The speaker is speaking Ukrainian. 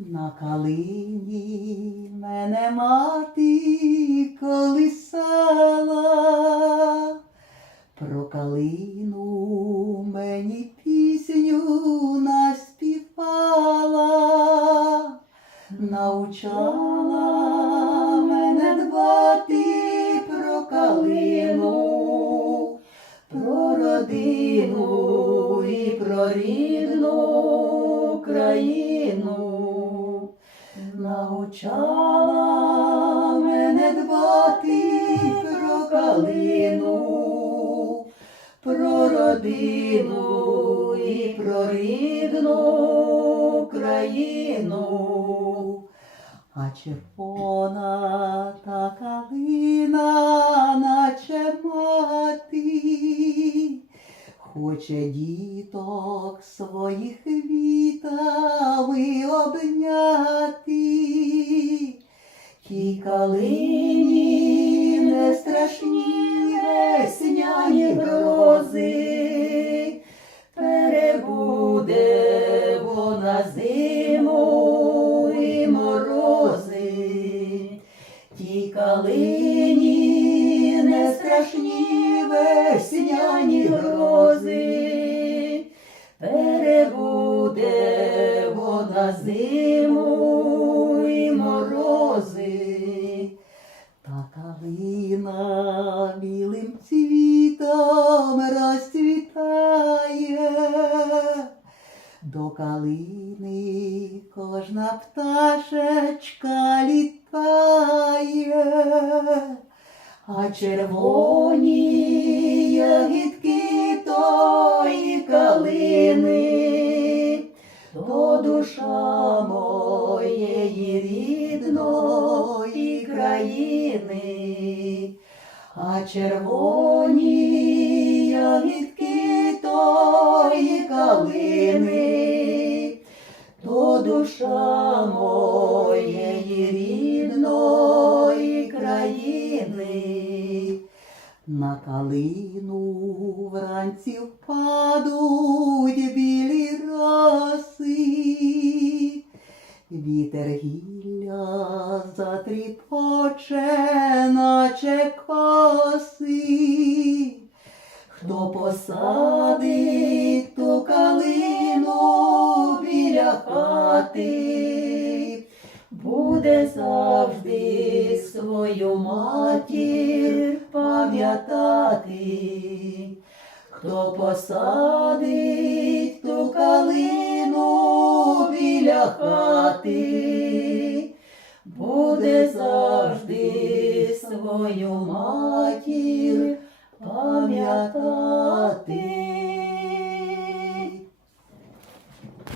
На калині мене мати колисала, про калину мені пісню наспівала, навчала мене дбати про калину, про родину і про рідну країну, навчала мене дбати про калину, про родину і про рідну країну. А червона та калина, наче мати, хоче діток своїх вітами обняти. Тій калині не страшні весняні грози, перебуде вона зиму і морози. Тій калині не страшні весняні грози, до калини кожна пташечка літає, а червоні ягідки тої калини, то душа моєї рідної країни, а червоні ягідки калини, то душа моєї рідної країни. На калину вранці впадуть білі роси, вітер гілля затріпоче, наче коси. Хто посадить ту калину біля хати, буде завжди свою матір пам'ятати. Хто посадить ту калину біля хати, буде завжди свою матір пам'ятати.